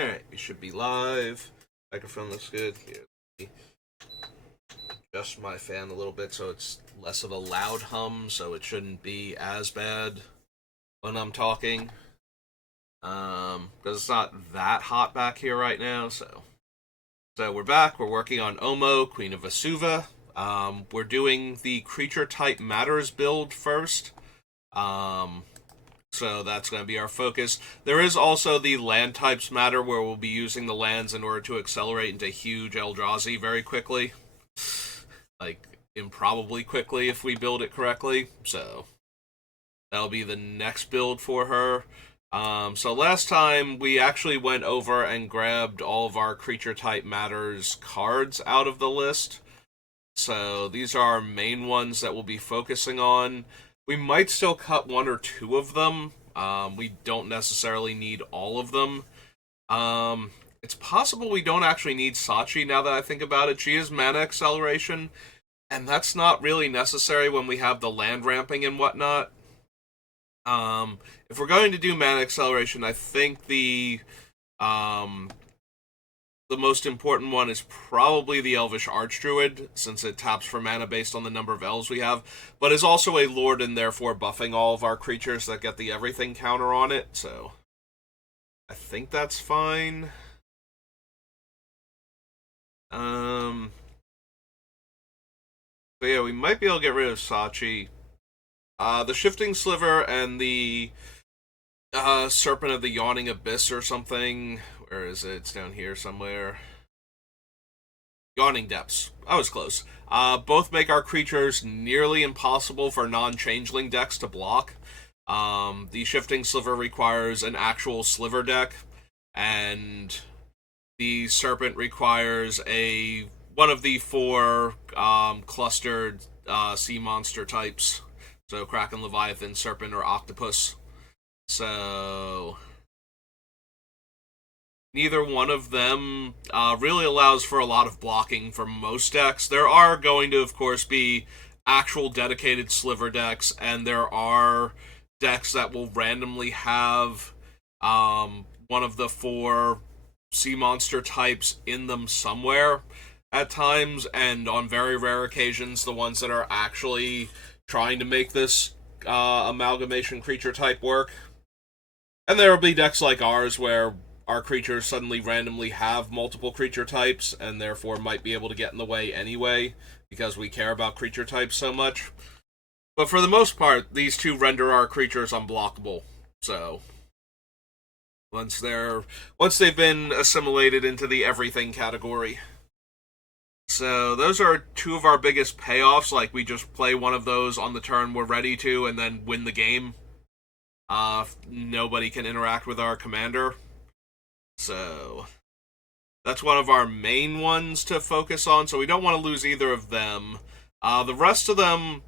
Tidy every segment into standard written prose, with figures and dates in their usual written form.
Alright, we should be live. Microphone looks good. Here, adjust my fan a little bit so it's less of a loud hum, so it shouldn't be as bad when I'm talking. Because it's not that hot back here right now, so we're back. We're working on Omo, Queen of Vesuva. We're doing the creature type matters build first. So that's going to be our focus. There is also the land types matter, where we'll be using the lands in order to accelerate into huge Eldrazi very quickly. Like, improbably quickly if we build it correctly. So that'll be the next build for her. So last time we actually went over and grabbed all of our creature type matters cards out of the list. So these are our main ones that we'll be focusing on. We might still cut one or two of them. We don't necessarily need all of them. It's possible we don't actually need Sachi now that I think about it. She is mana acceleration, and that's not really necessary when we have the land ramping and whatnot. If we're going to do mana acceleration, I think the most important one is probably the Elvish Archdruid, since it taps for mana based on the number of elves we have, but is also a lord and therefore buffing all of our creatures that get the everything counter on it, so I think that's fine. But yeah, we might be able to get rid of Sachi. The Shifting Sliver and the Serpent of the Yawning Abyss or something. Where is it? It's down here somewhere. Yawning Depths. I was close. Both make our creatures nearly impossible for non-changeling decks to block. The Shifting Sliver requires an actual sliver deck, and the Serpent requires one of the four clustered sea monster types. So Kraken, Leviathan, Serpent, or Octopus. So neither one of them really allows for a lot of blocking for most decks. There are going to, of course, be actual dedicated sliver decks, and there are decks that will randomly have one of the four sea monster types in them somewhere at times, and on very rare occasions, the ones that are actually trying to make this amalgamation creature type work. And there will be decks like ours where our creatures suddenly randomly have multiple creature types and therefore might be able to get in the way anyway because we care about creature types so much. But for the most part, these two render our creatures unblockable. So once they've been assimilated into the everything category. So those are two of our biggest payoffs. Like, we just play one of those on the turn we're ready to and then win the game. Nobody can interact with our commander. So that's one of our main ones to focus on, so we don't want to lose either of them. The rest of them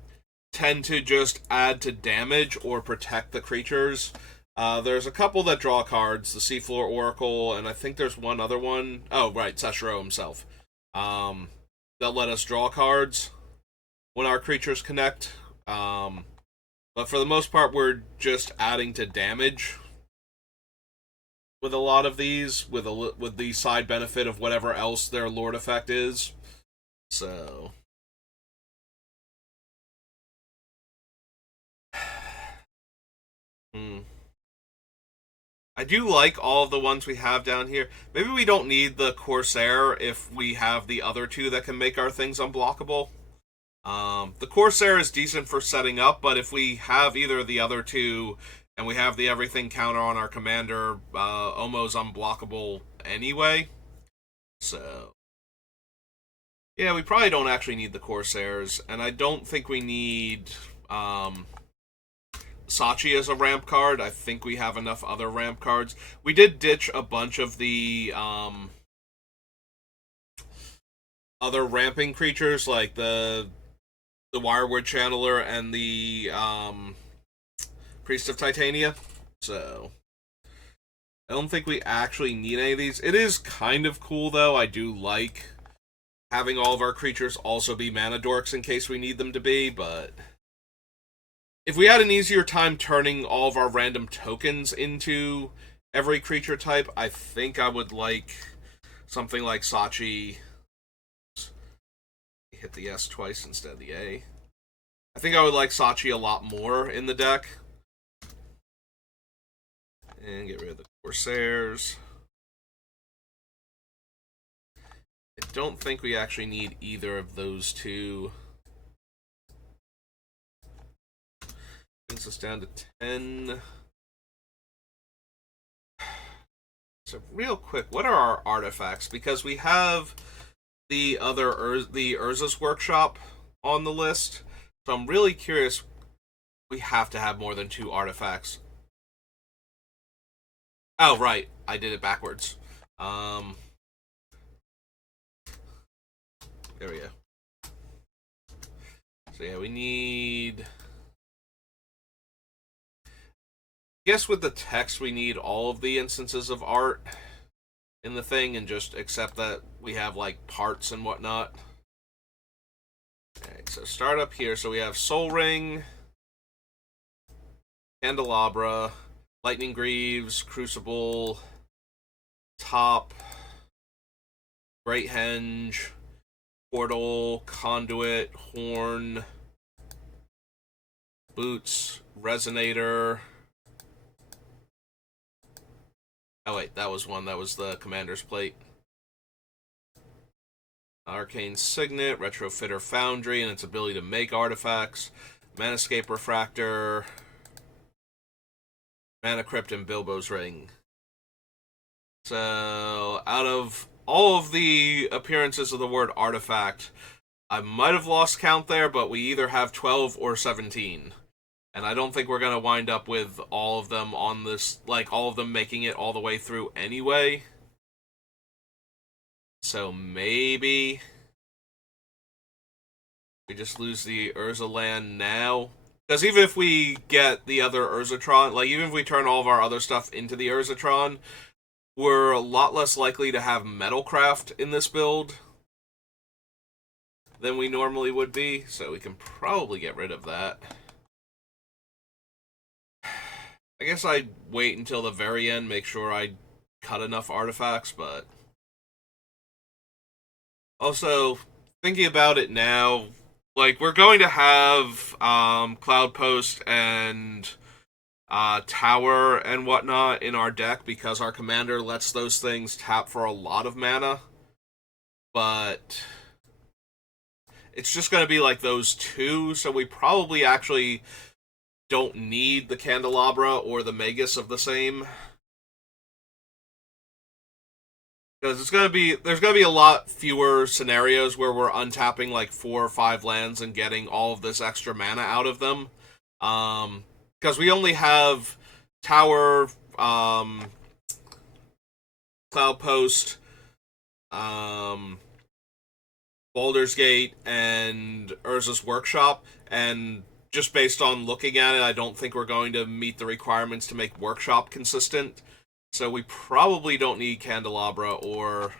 tend to just add to damage or protect the creatures. There's a couple that draw cards, the Seafloor Oracle, and I think there's one other one. Oh, right, Seshiro himself. That let us draw cards when our creatures connect. But for the most part, we're just adding to damage with a lot of these, with the side benefit of whatever else their Lord effect is. So I do like all of the ones we have down here. Maybe we don't need the Corsair if we have the other two that can make our things unblockable. The Corsair is decent for setting up, but if we have either of the other two and we have the everything counter on our commander, Omo's unblockable anyway. So yeah, we probably don't actually need the Corsairs, and I don't think we need Sachi as a ramp card. I think we have enough other ramp cards. We did ditch a bunch of the other ramping creatures, like the Wirewood Channeler and the Priest of Titania. So I don't think we actually need any of these. It is kind of cool, though. I do like having all of our creatures also be mana dorks in case we need them to be, but if we had an easier time turning all of our random tokens into every creature type, I think I would like something like Sachi. Hit the S twice instead of the A. I think I would like Sachi a lot more in the deck. And get rid of the Corsairs. I don't think we actually need either of those two. Brings us down to 10. So real quick, what are our artifacts? Because we have the other the Urza's Workshop on the list, so I'm really curious. We have to have more than 2 artifacts. Oh right, I did it backwards. There we go. So yeah, we need. I guess with the text, we need all of the instances of art in the thing and just accept that we have like parts and whatnot. Alright, so start up here. So we have Soul Ring, Candelabra, Lightning Greaves, Crucible, Top, Great Henge, Portal, Conduit, Horn, Boots, Resonator. Oh wait, that was one. That was the Commander's Plate. Arcane Signet, Retrofitter Foundry, and its ability to make artifacts. Manascape Refractor, Mana Crypt, and Bilbo's Ring. So, out of all of the appearances of the word artifact, I might have lost count there, but we either have 12 or 17. And I don't think we're going to wind up with all of them on this, like, all of them making it all the way through anyway. So maybe we just lose the Urza land now. Because even if we get the other Urzatron, like, even if we turn all of our other stuff into the Urzatron, we're a lot less likely to have Metalcraft in this build than we normally would be. So we can probably get rid of that. I guess I'd wait until the very end, make sure I cut enough artifacts, but also thinking about it now, like we're going to have Cloud Post and Tower and whatnot in our deck because our commander lets those things tap for a lot of mana, but it's just going to be like those two, so we probably actually don't need the Candelabra or the Magus of the same. Because there's gonna be a lot fewer scenarios where we're untapping like 4 or 5 lands and getting all of this extra mana out of them. Because we only have Tower, Cloud Post, Baldur's Gate, and Urza's Workshop, and just based on looking at it, I don't think we're going to meet the requirements to make Workshop consistent. So we probably don't need Candelabra or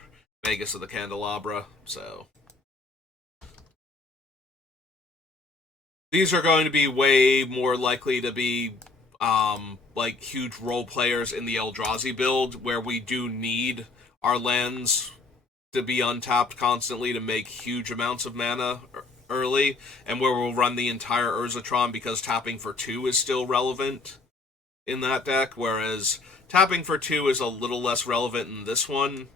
Magus of the Candelabra. So these are going to be way more likely to be like huge role players in the Eldrazi build, where we do need our lands to be untapped constantly to make huge amounts of mana early, and where we'll run the entire Urzatron because tapping for 2 is still relevant in that deck, whereas tapping for 2 is a little less relevant in this one.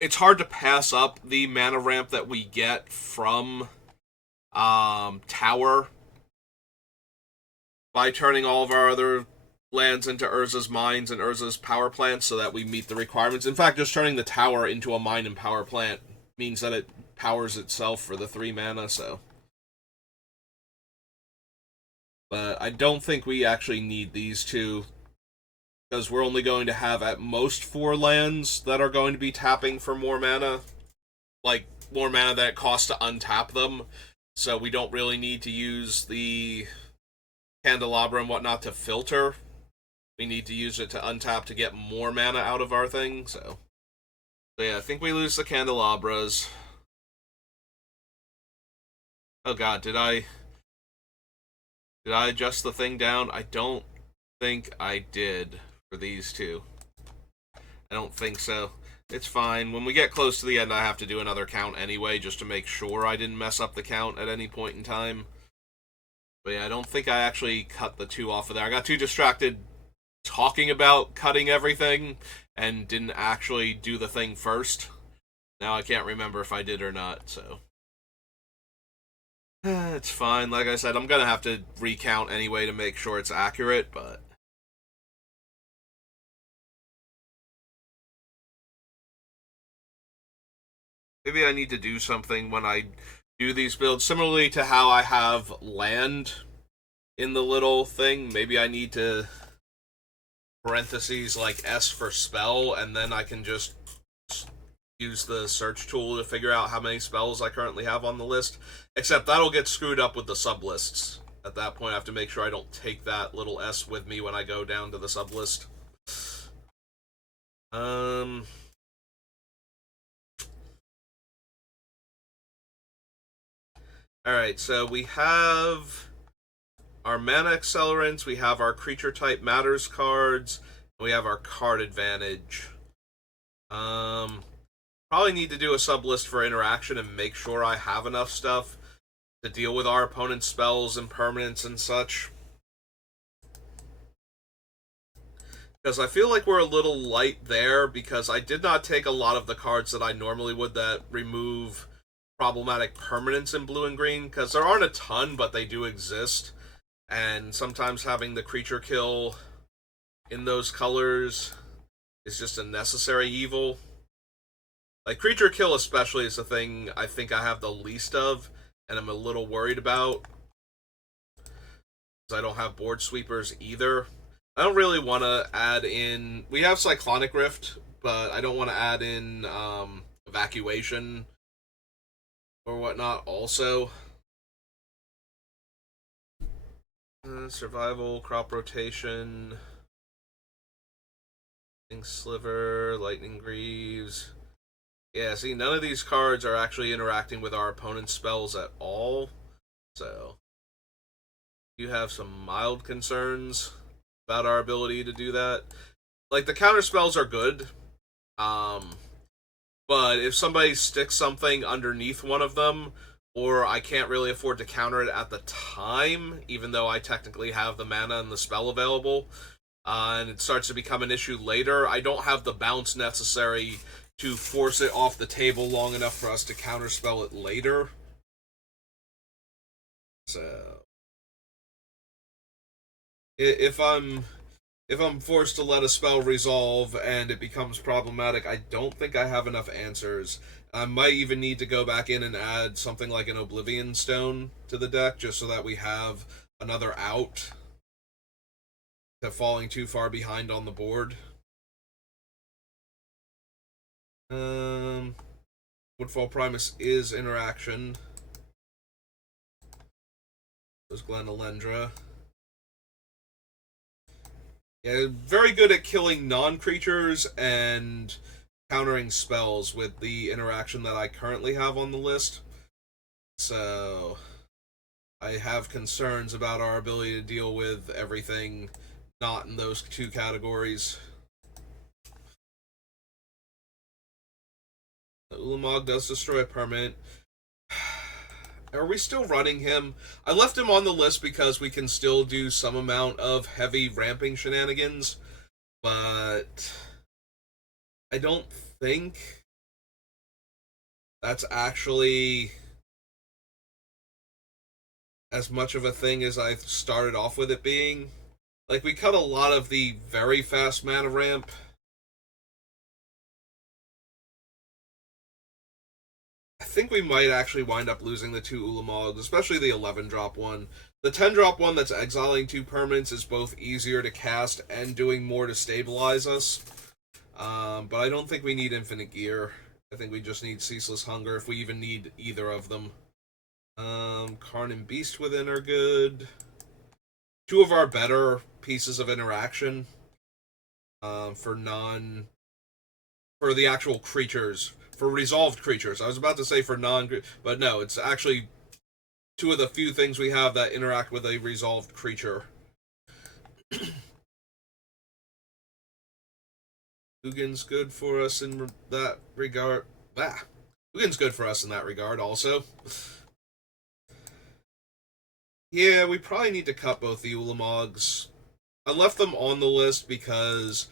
It's hard to pass up the mana ramp that we get from Tower by turning all of our other lands into Urza's mines and Urza's power plants so that we meet the requirements. In fact, just turning the Tower into a mine and power plant means that it powers itself for the 3 mana, so. But I don't think we actually need these two, because we're only going to have at most 4 lands that are going to be tapping for more mana. Like, more mana that it costs to untap them. So we don't really need to use the Candelabra and whatnot to filter. We need to use it to untap to get more mana out of our thing, so yeah, I think we lose the Candelabras. Oh god, did I adjust the thing down? I don't think I did for these two. I don't think so. It's fine. When we get close to the end, I have to do another count anyway, just to make sure I didn't mess up the count at any point in time. But yeah, I don't think I actually cut the two off of there. I got too distracted talking about cutting everything and didn't actually do the thing first. Now I can't remember if I did or not, so. It's fine. Like I said, I'm gonna have to recount anyway to make sure it's accurate, but. Maybe I need to do something when I do these builds, similarly to how I have land in the little thing. Maybe I need to parentheses like S for spell, and then I can just use the search tool to figure out how many spells I currently have on the list. Except that'll get screwed up with the sublists. At that point, I have to make sure I don't take that little S with me when I go down to the sublist. Alright, so we have our mana accelerants, we have our creature type matters cards, and we have our card advantage. Probably need to do a sublist for interaction and make sure I have enough stuff to deal with our opponent's spells and permanents and such. Because I feel like we're a little light there, because I did not take a lot of the cards that I normally would that remove problematic permanents in blue and green, because there aren't a ton, but they do exist. And sometimes having the creature kill in those colors is just a necessary evil. Like, creature kill especially is the thing I think I have the least of, and I'm a little worried about. Because I don't have board sweepers either. I don't really want to add in... We have Cyclonic Rift, but I don't want to add in Evacuation or whatnot also. Survival, Crop Rotation, Sliver, Lightning Greaves. Yeah, see, none of these cards are actually interacting with our opponent's spells at all. So, you have some mild concerns about our ability to do that. Like, the counter spells are good. But if somebody sticks something underneath one of them, or I can't really afford to counter it at the time, even though I technically have the mana and the spell available, and it starts to become an issue later, I don't have the bounce necessary to force it off the table long enough for us to counterspell it later. So, if I'm forced to let a spell resolve and it becomes problematic, I don't think I have enough answers. I might even need to go back in and add something like an Oblivion Stone to the deck, just so that we have another out to falling too far behind on the board. Woodfall Primus is interaction. There's Glenalendra. Yeah, very good at killing non-creatures and countering spells with the interaction that I currently have on the list. So, I have concerns about our ability to deal with everything not in those two categories. Ulamog does destroy a permanent. Are we still running him? I left him on the list because we can still do some amount of heavy ramping shenanigans, but I don't think that's actually as much of a thing as I started off with it being. Like, we cut a lot of the very fast mana ramp. I think we might actually wind up losing the two Ulamogs, especially the 11-drop one. The 10-drop one that's exiling two permanents is both easier to cast and doing more to stabilize us. But I don't think we need Infinite Gear. I think we just need Ceaseless Hunger, if we even need either of them. Karn and Beast Within are good. Two of our better pieces of interaction for the actual creatures. For resolved creatures. I was about to say for but no, it's actually two of the few things we have that interact with a resolved creature. Ugin's good for us in that regard. Ah, Ugin's good for us in that regard also. Yeah, we probably need to cut both the Ulamogs. I left them on the list because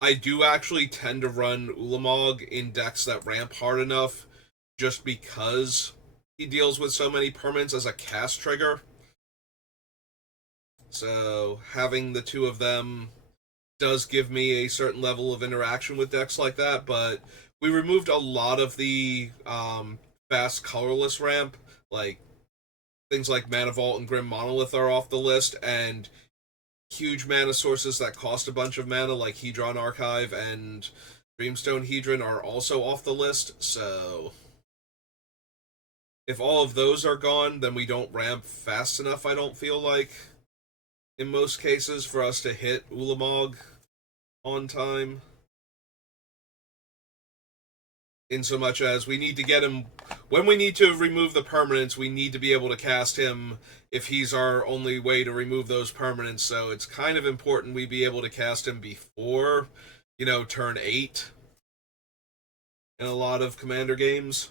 I do actually tend to run Ulamog in decks that ramp hard enough just because he deals with so many permanents as a cast trigger. So having the two of them does give me a certain level of interaction with decks like that, but we removed a lot of the fast colorless ramp, like things like Mana Vault and Grim Monolith are off the list, and huge mana sources that cost a bunch of mana, like Hedron Archive and Dreamstone Hedron, are also off the list. So if all of those are gone, then we don't ramp fast enough, I don't feel like, in most cases, for us to hit Ulamog on time. In so much as we need to get him, when we need to remove the permanents, we need to be able to cast him if he's our only way to remove those permanents. So it's kind of important we be able to cast him before, turn 8 in a lot of Commander games.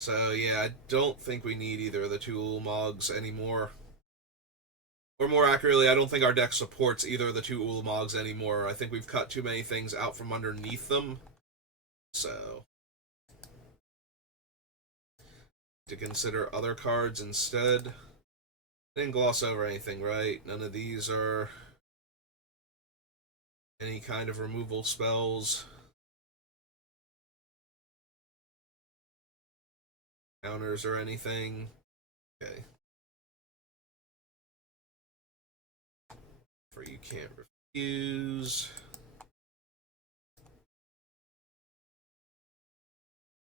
So yeah, I don't think we need either of the two Ulmogs anymore. Or more accurately, I don't think our deck supports either of the two Ulmogs anymore. I think we've cut too many things out from underneath them. So to consider other cards instead. Didn't gloss over anything, right? None of these are any kind of removal spells. Counters or anything. Okay. For you can't refuse.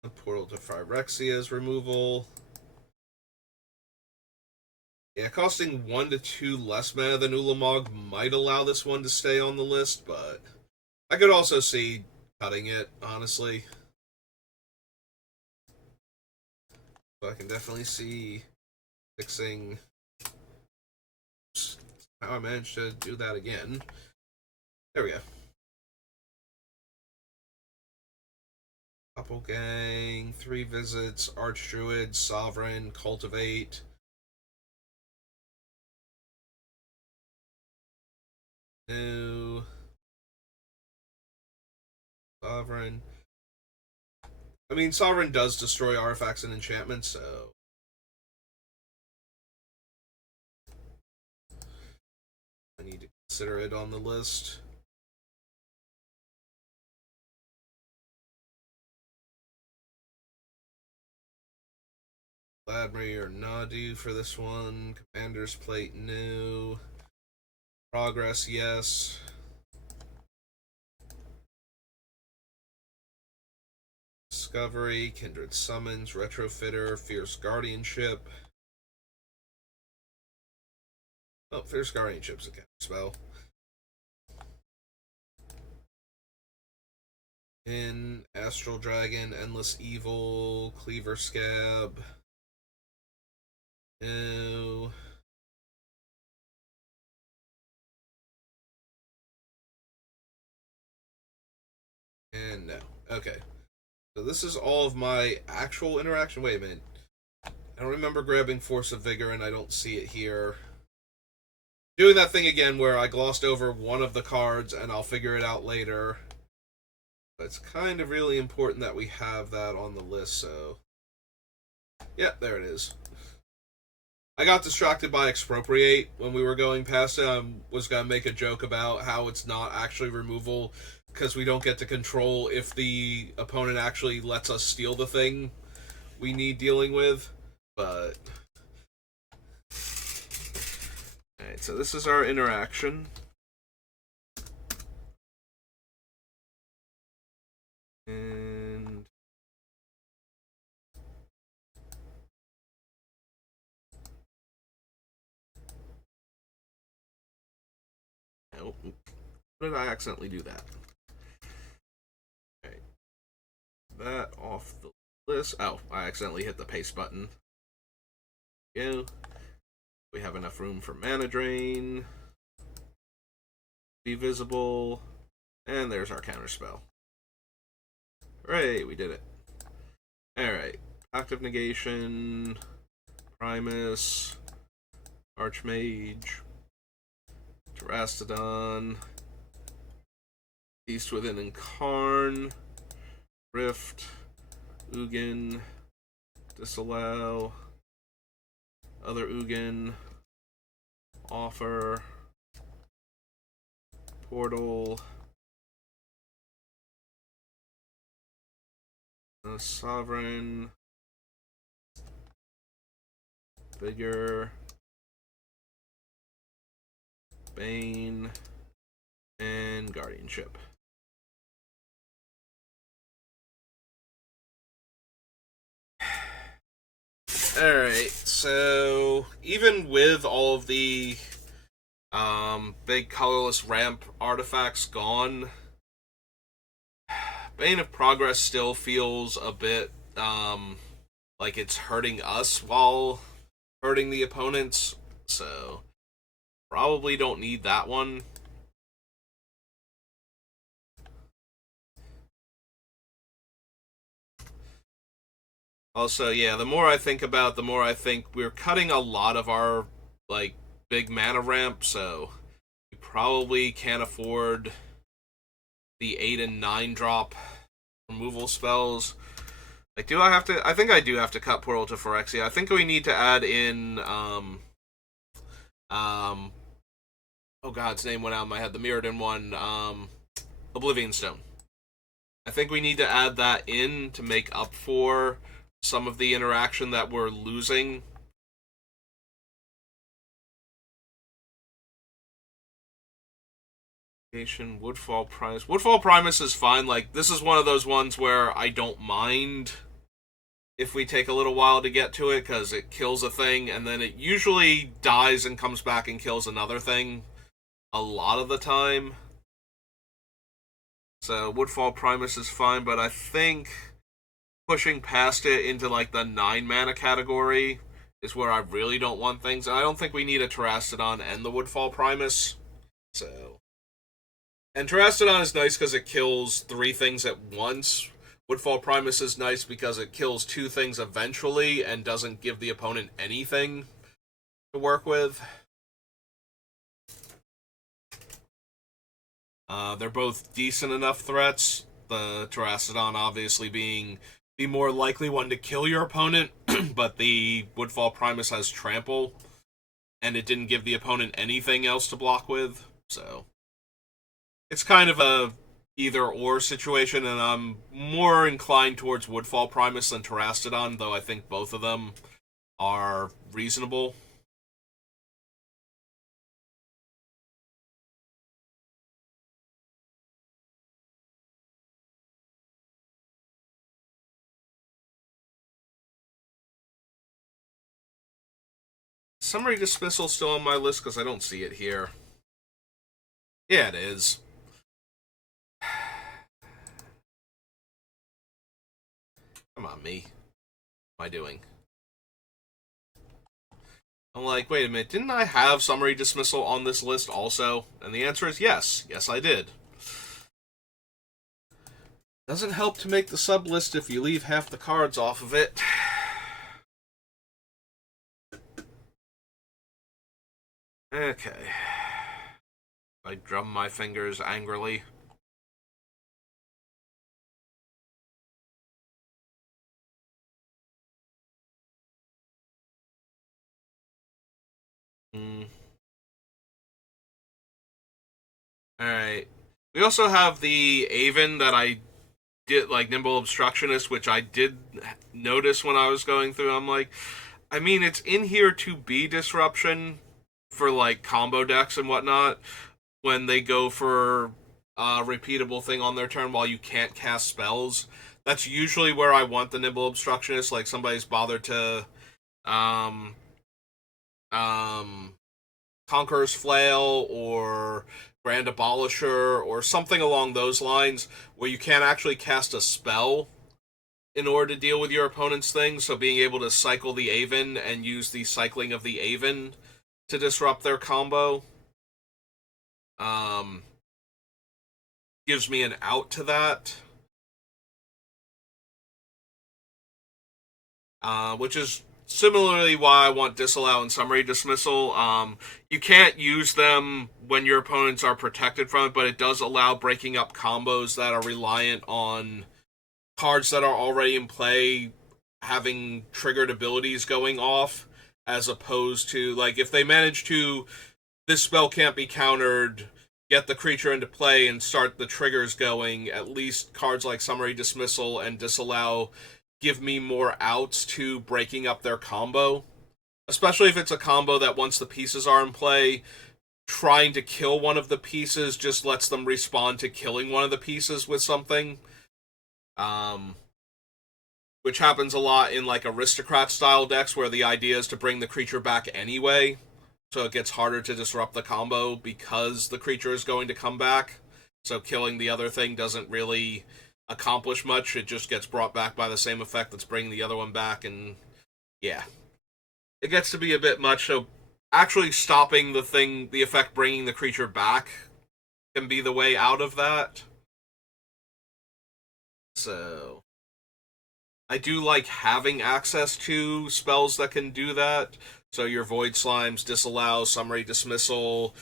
A Portal to Phyrexia's removal. Yeah, costing 1 to 2 less mana than Ulamog might allow this one to stay on the list, but I could also see cutting it, honestly. So I can definitely see fixing how I managed to do that again. There we go. Doppelgang, 3 visits, Archdruid, Sovereign, Cultivate. No. Sovereign. I mean, Sovereign does destroy artifacts and enchantments, so I need to consider it on the list. Vladimir or Nadu for this one. Commander's Plate, no. Progress, yes. Discovery, Kindred Summons, Retrofitter, Fierce Guardianship. Oh, Fierce Guardianship's a counter spell. In Astral Dragon, Endless Evil, Cleaver Scab. No. And no. Okay. So this is all of my actual interaction. Wait a minute. I don't remember grabbing Force of Vigor, and I don't see it here. Doing that thing again where I glossed over one of the cards, and I'll figure it out later. But it's kind of really important that we have that on the list, so... Yeah, there it is. I got distracted by Expropriate when we were going past it. I was going to make a joke about how it's not actually removal because we don't get to control if the opponent actually lets us steal the thing we need dealing with. But... Alright, so this is our interaction. And... Nope. How did I accidentally do that? Okay. That off the list. Oh, I accidentally hit the paste button. Yeah. We have enough room for mana drain. Be visible. And there's our counterspell. Hooray, we did it. Alright. Active Negation, Primus, Archmage, Terastodon, Beast Within Incarn, Rift, Ugin, Disallow, other Ugin, Offer, Portal, Sovereign, Vigor, Bane, and Guardianship. Alright, so even with all of the big colorless ramp artifacts gone, Bane of Progress still feels a bit like it's hurting us while hurting the opponents, so probably don't need that one. Also, yeah, the more I think about it, the more I think we're cutting a lot of our, like, big mana ramp, so we probably can't afford the 8 and 9 drop removal spells. Like, do I have to? I think I do have to cut Portal to Phyrexia. I think we need to add in, oh god, its name went out of my head, the Mirrodin one, Oblivion Stone. I think we need to add that in to make up for some of the interaction that we're losing. Woodfall Primus. Woodfall Primus is fine. Like, this is one of those ones where I don't mind if we take a little while to get to it, because it kills a thing, and then it usually dies and comes back and kills another thing a lot of the time. So, Woodfall Primus is fine, but I think pushing past it into, like, the 9 mana category is where I really don't want things. And I don't think we need a Terastodon and the Woodfall Primus. So, and Terastodon is nice because it kills 3 things at once. Woodfall Primus is nice because it kills 2 things eventually and doesn't give the opponent anything to work with. They're both decent enough threats. The Terastodon obviously being the more likely one to kill your opponent, but the Woodfall Primus has Trample, and it didn't give the opponent anything else to block with, so it's kind of a either-or situation, and I'm more inclined towards Woodfall Primus than Terastodon, though I think both of them are reasonable. Summary Dismissal still on my list because I don't see it here. Yeah, it is. Come on, me. What am I doing? I'm like, wait a minute, didn't I have Summary Dismissal on this list also? And the answer is yes. Yes, I did. Doesn't help to make the sub-list if you leave half the cards off of it. Okay. I drum my fingers angrily. Alright. We also have the Aven that I did, like, Nimble Obstructionist, which I did notice when I was going through. I'm like, I mean, it's in here to be disruption for, like, combo decks and whatnot when they go for a repeatable thing on their turn while you can't cast spells. That's usually where I want the Nimble Obstructionist, like somebody's bothered to um Conqueror's Flail or Grand Abolisher or something along those lines where you can't actually cast a spell in order to deal with your opponent's thing. So being able to cycle the Aven and use the cycling of the Aven to disrupt their combo. gives me an out to that. Which is similarly why I want Disallow and Summary Dismissal. You can't use them when your opponents are protected from it, but it does allow breaking up combos that are reliant on cards that are already in play having triggered abilities going off, as opposed to, like, if they manage to, this spell can't be countered, get the creature into play and start the triggers going, at least cards like Summary Dismissal and Disallow give me more outs to breaking up their combo. Especially if it's a combo that once the pieces are in play, trying to kill one of the pieces just lets them respond to killing one of the pieces with something. Which happens a lot in like aristocrat style decks where the idea is to bring the creature back anyway. So it gets harder to disrupt the combo because the creature is going to come back. So killing the other thing doesn't really accomplish much. It just gets brought back by the same effect that's bringing the other one back, and yeah. It gets to be a bit much, so actually stopping the effect bringing the creature back can be the way out of that. So I do like having access to spells that can do that. So your Void Slimes, Disallow, Summary Dismissal,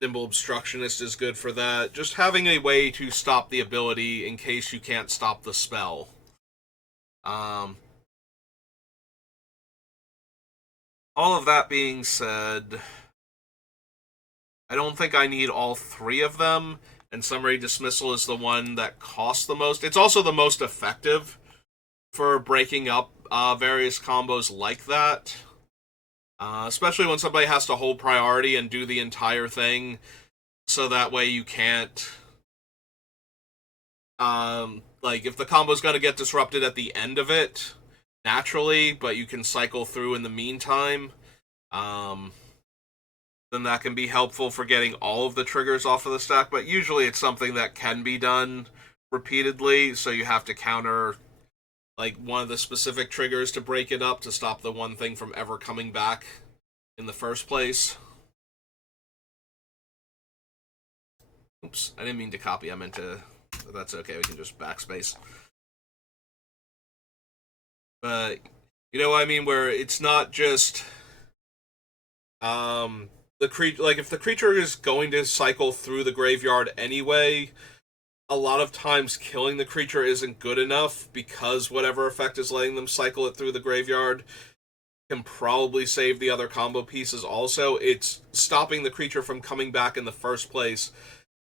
Nimble Obstructionist is good for that. Just having a way to stop the ability in case you can't stop the spell. All of that being said, I don't think I need all three of them, and Summary Dismissal is the one that costs the most. It's also the most effective for breaking up various combos like that. Especially when somebody has to hold priority and do the entire thing, so that way you can't... like, if the combo's gonna get disrupted at the end of it, naturally, but you can cycle through in the meantime, then that can be helpful for getting all of the triggers off of the stack, but usually it's something that can be done repeatedly, so you have to counter like one of the specific triggers to break it up to stop the one thing from ever coming back in the first place. Oops, I didn't mean to copy, I meant to... That's okay, we can just backspace. But, you know what I mean, where it's not just... the creature, like, if the creature is going to cycle through the graveyard anyway, a lot of times killing the creature isn't good enough because whatever effect is letting them cycle it through the graveyard can probably save the other combo pieces also. It's stopping the creature from coming back in the first place,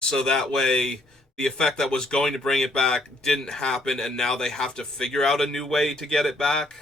so that way the effect that was going to bring it back didn't happen, and now they have to figure out a new way to get it back.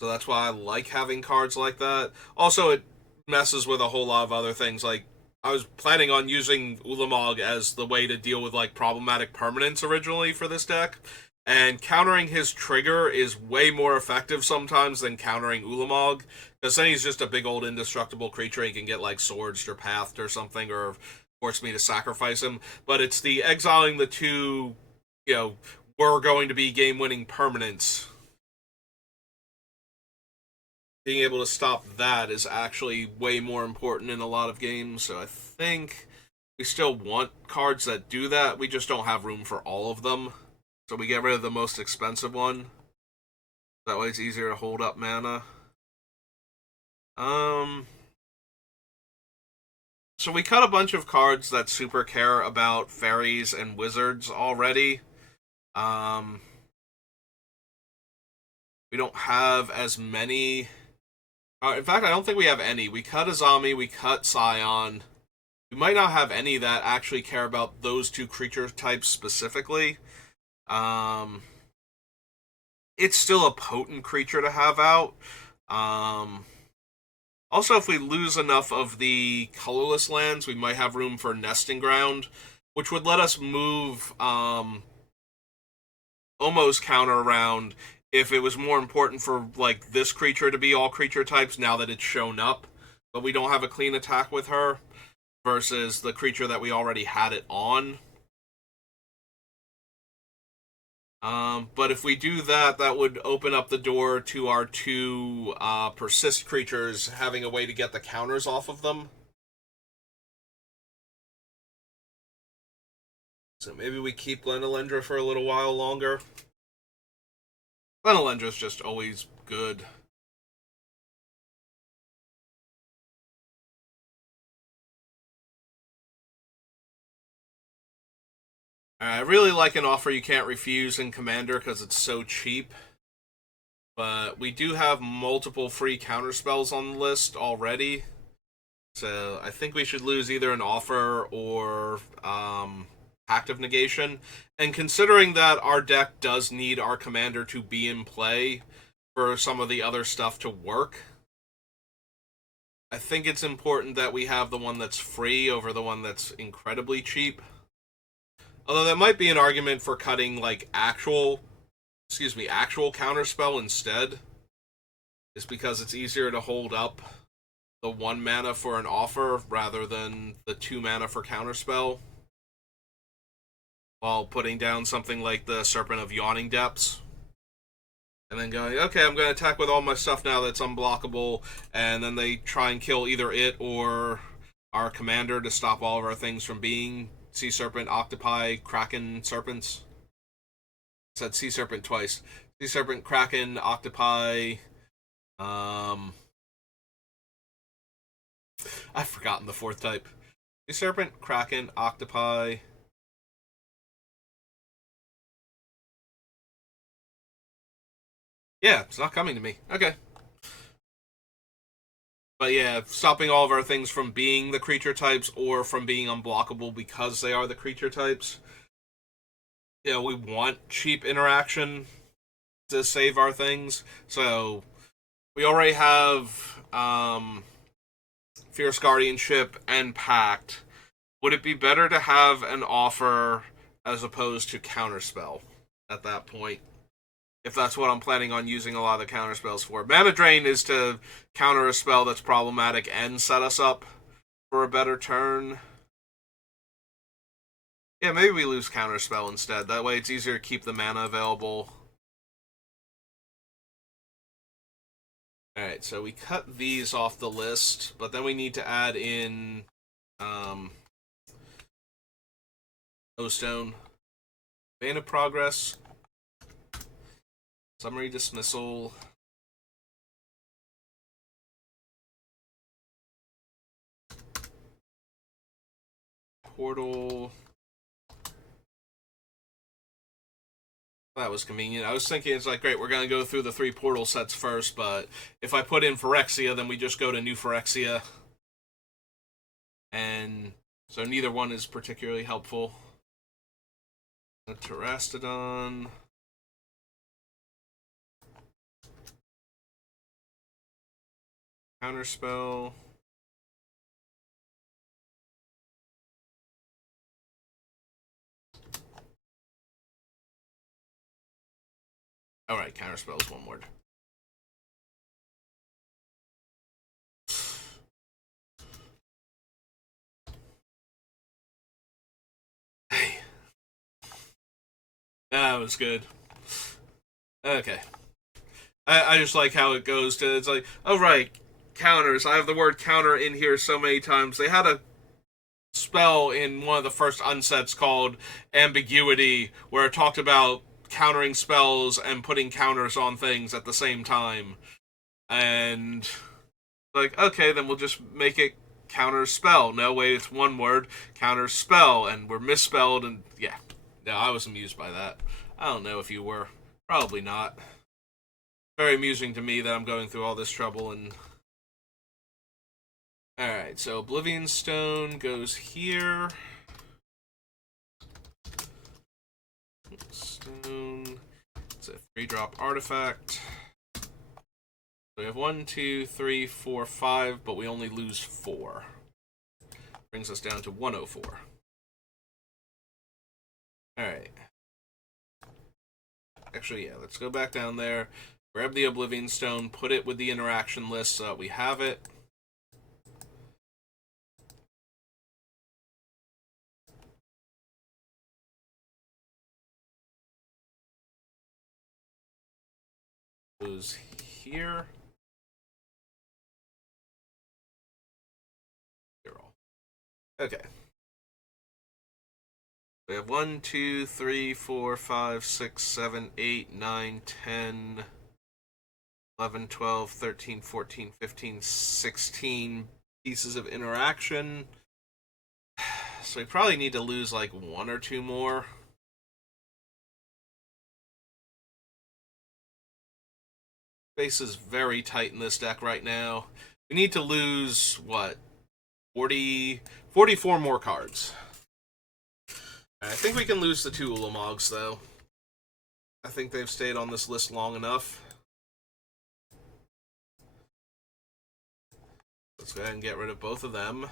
So that's why I like having cards like that. Also, it messes with a whole lot of other things. Like, I was planning on using Ulamog as the way to deal with, like, problematic permanents originally for this deck. And countering his trigger is way more effective sometimes than countering Ulamog. Because then he's just a big old indestructible creature. He can get, like, swords or pathed or something, or force me to sacrifice him. But it's the exiling the two, were going to be game-winning permanents. Being able to stop that is actually way more important in a lot of games, so I think we still want cards that do that. We just don't have room for all of them. So we get rid of the most expensive one. That way it's easier to hold up mana. So we cut a bunch of cards that super care about fairies and wizards already. We don't have as many... in fact, I don't think we have any. We cut Azami, we cut Scion. We might not have any that actually care about those two creature types specifically. It's still a potent creature to have out. Also, if we lose enough of the colorless lands, we might have room for Nesting Ground, which would let us move almost counter around if it was more important for, like, this creature to be all creature types now that it's shown up, but we don't have a clean attack with her, versus the creature that we already had it on. But if we do that, that would open up the door to our two persist creatures having a way to get the counters off of them. So maybe we keep Glenelendra for a little while longer. Glenelendra's just always good. I really like an offer you can't refuse in Commander because it's so cheap. But we do have multiple free counter spells on the list already. So I think we should lose either an offer or Pact of Negation. And considering that our deck does need our commander to be in play for some of the other stuff to work, I think it's important that we have the one that's free over the one that's incredibly cheap. Although that might be an argument for cutting like actual counterspell instead. Is because it's easier to hold up the 1 mana for an offer rather than the 2 mana for counterspell. While putting down something like the Serpent of Yawning Depths. And then going, okay, I'm going to attack with all my stuff now that's unblockable. And then they try and kill either it or our commander to stop all of our things from being Sea Serpent, Octopi, Kraken, Serpents. I said Sea Serpent twice. Sea Serpent, Kraken, Octopi. I've forgotten the 4th type. Sea Serpent, Kraken, Octopi. Yeah, it's not coming to me. Okay. But yeah, stopping all of our things from being the creature types or from being unblockable because they are the creature types. Yeah, we want cheap interaction to save our things. So we already have Fierce Guardianship and Pact. Would it be better to have an offer as opposed to Counterspell at that point? If that's what I'm planning on using a lot of the counter spells for. Mana Drain is to counter a spell that's problematic and set us up for a better turn. Yeah, maybe we lose counter spell instead. That way it's easier to keep the mana available. Alright, so we cut these off the list, but then we need to add in O-Stone. Bane of Progress. Summary Dismissal. Portal. That was convenient. I was thinking it's like, great, we're going to go through the 3 portal sets first, but if I put in Phyrexia, then we just go to New Phyrexia. And so neither one is particularly helpful. A Terastodon. Counterspell. Alright, counterspell is 1 word. Hey. That was good. Okay. I just like how it goes to, it's like, oh right, counters. I have the word counter in here so many times. They had a spell in one of the first unsets called Ambiguity, where it talked about countering spells and putting counters on things at the same time. And like, okay, then we'll just make it counter spell. No, wait, it's 1 word, counter spell, and we're misspelled, and yeah. No, I was amused by that. I don't know if you were. Probably not. Very amusing to me that I'm going through all this trouble and... Alright, so Oblivion Stone goes here. Stone. It's a 3-drop artifact. So we have 1, 2, 3, 4, 5, but we only lose 4. Brings us down to 104. Alright. Actually, yeah, let's go back down there. Grab the Oblivion Stone, put it with the interaction list so that we have it. those here. Okay. We have 1, 2, 3, 4, 5, 6, 7, 8, 9, 10, 11, 12, 13, 14, 15, 16 pieces of interaction. So we probably need to lose like 1 or 2 more. Space is very tight in this deck right now. We need to lose, what, 44 more cards. I think we can lose the 2 Ulamogs, though. I think they've stayed on this list long enough. Let's go ahead and get rid of both of them.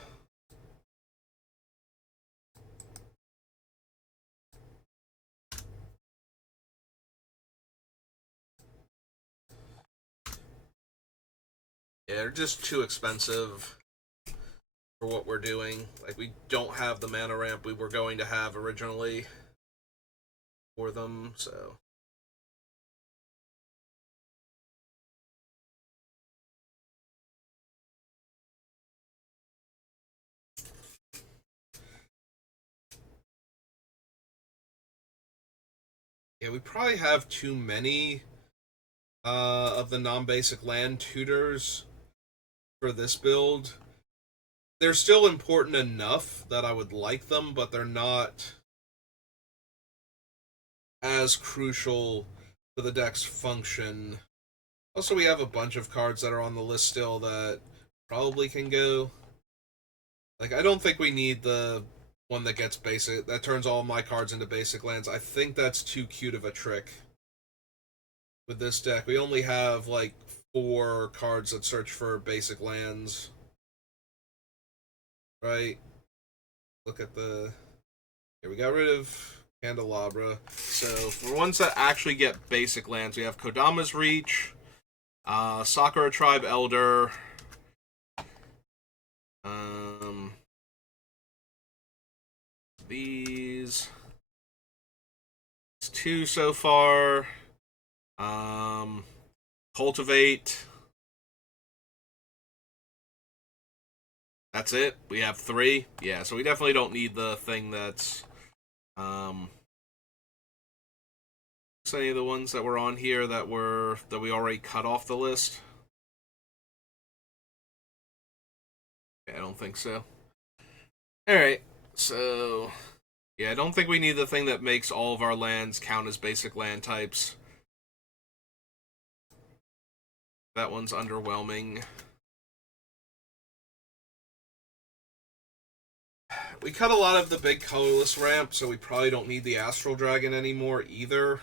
Yeah, they're just too expensive for what we're doing. Like, we don't have the mana ramp we were going to have originally for them, so... Yeah, we probably have too many of the non-basic land tutors for this build. They're still important enough that I would like them, but they're not as crucial to the deck's function. Also, we have a bunch of cards that are on the list still that probably can go. Like, I don't think we need the one that gets basic, that turns all my cards into basic lands. I think that's too cute of a trick with this deck. We only have, like, 4 cards that search for basic lands. Right? Look at the... Here, we got rid of Candelabra. So, for ones that actually get basic lands, we have Kodama's Reach, Sakura Tribe Elder, these... It's 2 so far. Cultivate. That's it. We have 3. Yeah, so we definitely don't need the thing that's any of the ones that were on here that we already cut off the list. Yeah, I don't think so. Alright, so yeah, I don't think we need the thing that makes all of our lands count as basic land types. That one's underwhelming. We cut a lot of the big colorless ramp, so we probably don't need the Astral Dragon anymore either.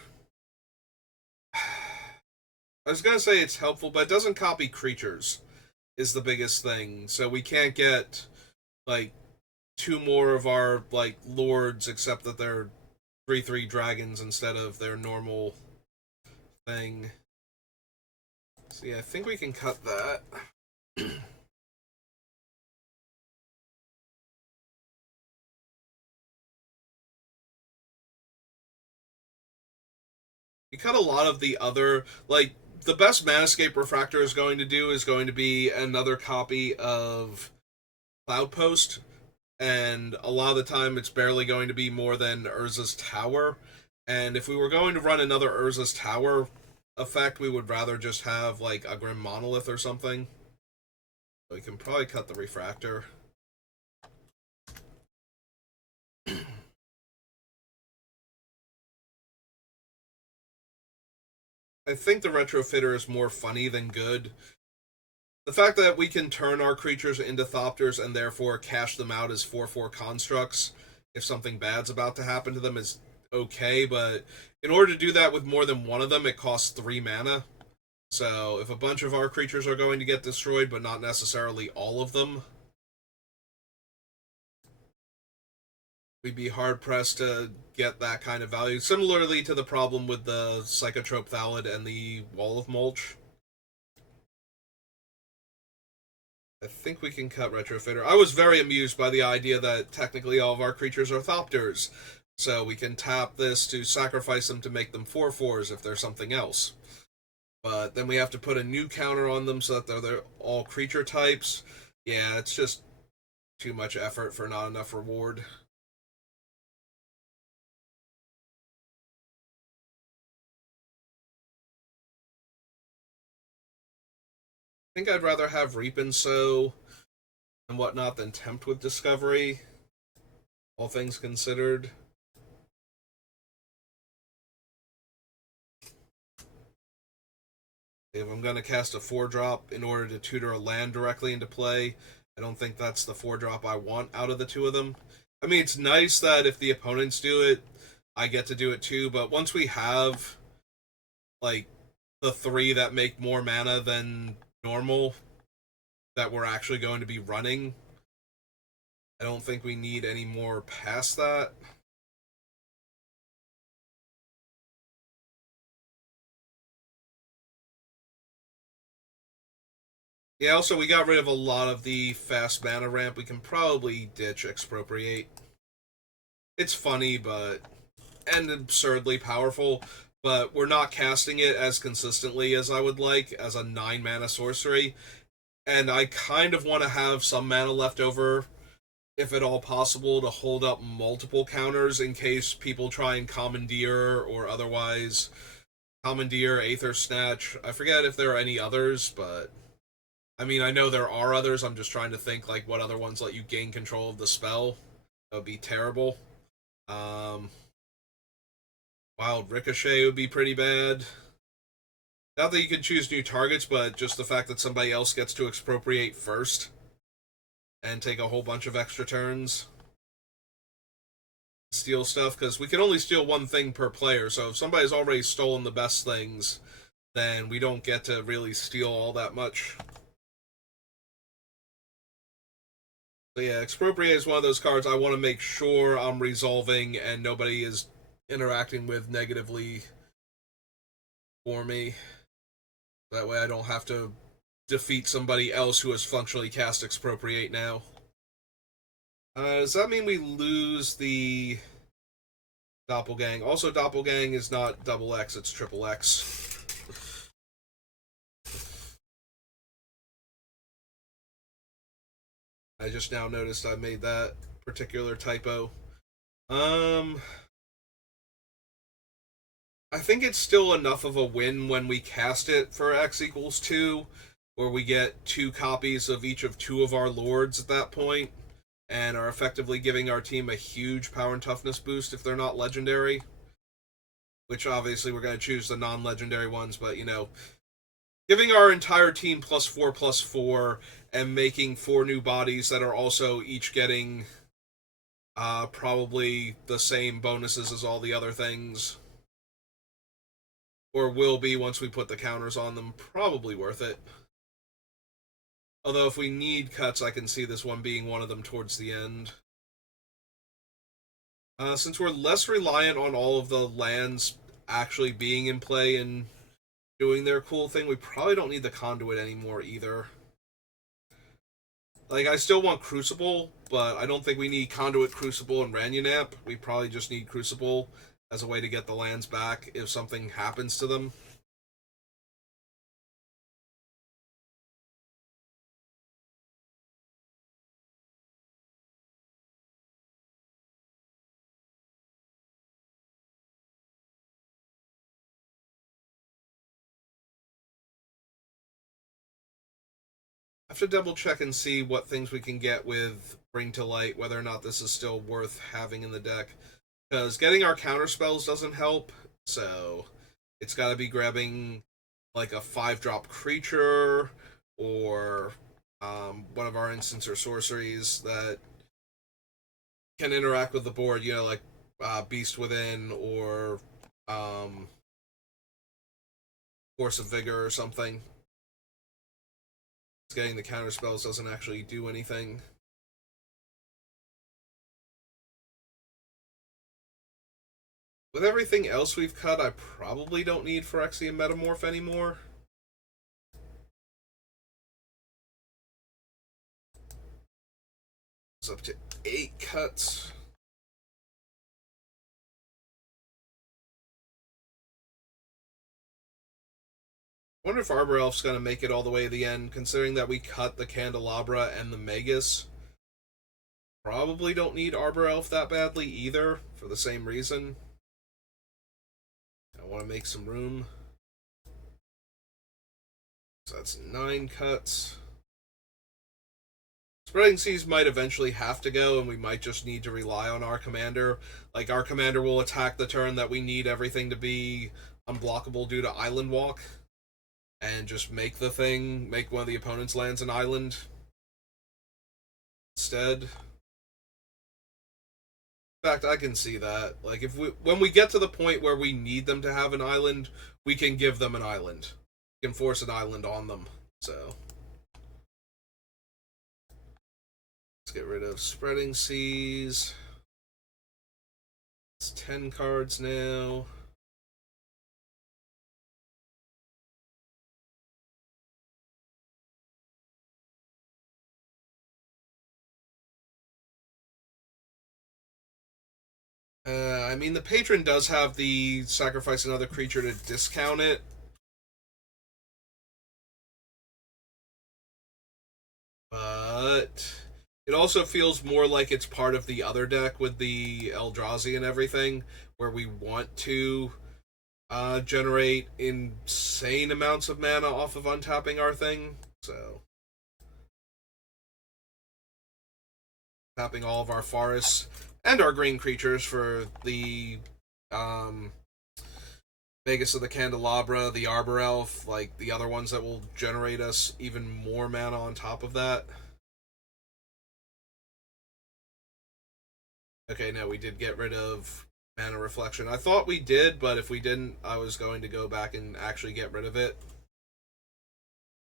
I was gonna say it's helpful, but it doesn't copy creatures, is the biggest thing. So we can't get, like, 2 more of our, like, lords, except that they're 3/3 dragons instead of their normal thing. So yeah, I think we can cut that. We cut a lot of the other, like, the best Manascape Refractor is going to be another copy of Cloudpost, and a lot of the time it's barely going to be more than Urza's Tower. And if we were going to run another Urza's Tower effect, we would rather just have, like, a Grim Monolith or something. So we can probably cut the Refractor. I think the Retrofitter is more funny than good. The fact that we can turn our creatures into Thopters and therefore cash them out as 4/4 constructs if something bad's about to happen to them is okay, but in order to do that with more than one of them, it costs 3 mana. So if a bunch of our creatures are going to get destroyed, but not necessarily all of them, we'd be hard-pressed to get that kind of value. Similarly to the problem with the Psychotrope Thallid and the Wall of Mulch. I think we can cut Retrofitter. I was very amused by the idea that technically all of our creatures are Thopters, so we can tap this to sacrifice them to make them 4/4s if there's something else. But then we have to put a new counter on them so that they're all creature types. Yeah, it's just too much effort for not enough reward. I think I'd rather have Reap and Sow and whatnot than Tempt with Discovery, all things considered. If I'm going to cast a 4-drop in order to tutor a land directly into play, I don't think that's the 4-drop I want out of the two of them. I mean, it's nice that if the opponents do it, I get to do it too, but once we have, like, the 3 that make more mana than normal that we're actually going to be running, I don't think we need any more past that. Yeah, also, we got rid of a lot of the fast mana ramp. We can probably ditch Expropriate. It's funny, but and absurdly powerful, but we're not casting it as consistently as I would like as a 9 mana sorcery. And I kind of want to have some mana left over, if at all possible, to hold up multiple counters in case people try and commandeer or otherwise commandeer, Aether Snatch. I forget if there are any others, but I mean, I know there are others. I'm just trying to think like what other ones let you gain control of the spell. That would be terrible. Um, Wild Ricochet would be pretty bad. Not that you can choose new targets, but just the fact that somebody else gets to expropriate first and take a whole bunch of extra turns. Steal stuff, because we can only steal one thing per player, so if somebody's already stolen the best things, then we don't get to really steal all that much. But yeah, Expropriate is one of those cards I want to make sure I'm resolving and nobody is interacting with negatively for me. That way I don't have to defeat somebody else who has functionally cast Expropriate now. Does that mean we lose the Doppelgang? Also, Doppelgang is not double X, it's triple X. I just now noticed I made that particular typo. Um, I think it's still enough of a win when we cast it for X equals 2, where we get 2 copies of each of 2 of our lords at that point, and are effectively giving our team a huge power and toughness boost if they're not legendary. Which obviously we're going to choose the non legendary ones, but you know, giving our entire team +4/+4 and making 4 new bodies that are also each getting probably the same bonuses as all the other things, or will be once we put the counters on them, probably worth it. Although if we need cuts, I can see this one being one of them towards the end. Since we're less reliant on all of the lands actually being in play and doing their cool thing, we probably don't need the conduit anymore either. Like, I still want Crucible, but I don't think we need Conduit, Crucible, and Ranunap. We probably just need Crucible as a way to get the lands back if something happens to them. I have to double check and see what things we can get with Bring to Light, whether or not this is still worth having in the deck. Because getting our counter spells doesn't help, so it's got to be grabbing like a 5-drop creature or one of our instants or sorceries that can interact with the board, you know, like Beast Within or Force of Vigor or something. Getting the counter spells doesn't actually do anything. With everything else we've cut, I probably don't need Phyrexian Metamorph anymore. It's up to 8 cuts. wonder if Arbor Elf's gonna make it all the way to the end, considering that we cut the Candelabra and the Magus. Probably don't need Arbor Elf that badly either, for the same reason. I want to make some room. So that's 9 cuts. Spreading Seas might eventually have to go, and we might just need to rely on our commander. Like, our commander will attack the turn that we need everything to be unblockable due to Island Walk, and just make one of the opponent's lands an island instead. In fact, I can see that. Like, when we get to the point where we need them to have an island, we can give them an island. We can force an island on them. So let's get rid of Spreading Seas. It's 10 cards now. I mean, the patron does have the sacrifice another creature to discount it. But it also feels more like it's part of the other deck with the Eldrazi and everything, where we want to generate insane amounts of mana off of untapping our thing. So, tapping all of our forests and our green creatures for the Magus of the Candelabra, the Arbor Elf, like the other ones that will generate us even more mana on top of that. Okay, no, we did get rid of Mana Reflection. I thought we did, but if we didn't, I was going to go back and actually get rid of it.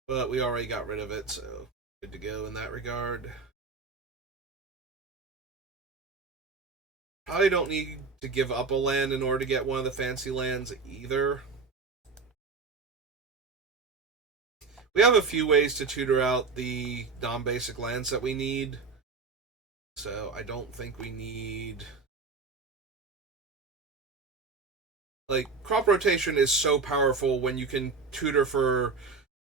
But we already got rid of it, so good to go in that regard. Probably don't need to give up a land in order to get one of the fancy lands either. We have a few ways to tutor out the non-basic lands that we need. So I don't think we need... Like, crop rotation is so powerful when you can tutor for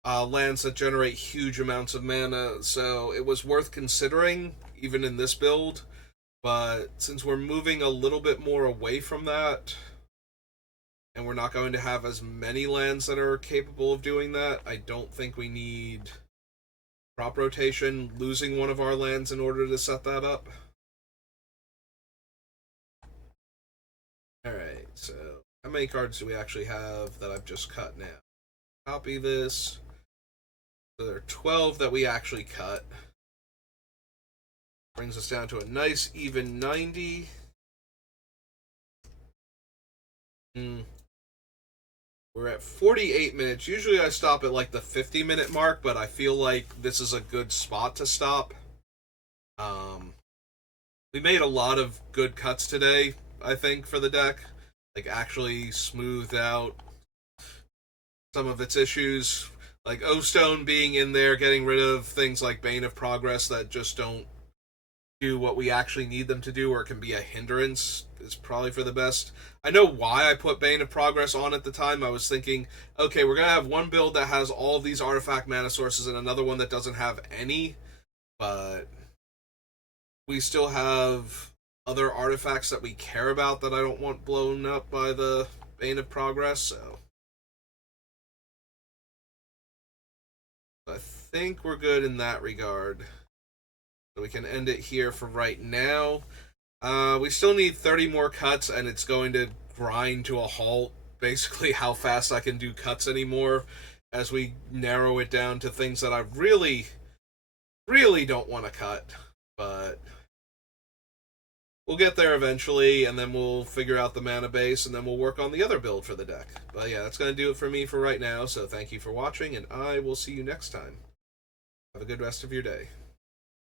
lands that generate huge amounts of mana, so it was worth considering, even in this build. But since we're moving a little bit more away from that, and we're not going to have as many lands that are capable of doing that, I don't think we need crop rotation, losing one of our lands in order to set that up. Alright, so how many cards do we actually have that I've just cut now? Copy this. So there are 12 that we actually cut. Brings us down to a nice even 90. We're at 48 minutes. Usually I stop at like the 50-minute mark, but I feel like this is a good spot to stop. We made a lot of good cuts today, I think, for the deck. Like, actually smoothed out some of its issues. Like, O-Stone being in there, getting rid of things like Bane of Progress that just don't do what we actually need them to do, or can be a hindrance, is probably for the best. I know why I put Bane of Progress on at the time. I was thinking, okay, we're going to have one build that has all of these artifact mana sources and another one that doesn't have any, but we still have other artifacts that we care about that I don't want blown up by the Bane of Progress, so I think we're good in that regard. So we can end it here for right now. We still need 30 more cuts, and it's going to grind to a halt, basically how fast I can do cuts anymore, as we narrow it down to things that I really, really don't want to cut. But we'll get there eventually, and then we'll figure out the mana base, and then we'll work on the other build for the deck. But yeah, that's going to do it for me for right now, so thank you for watching, and I will see you next time. Have a good rest of your day.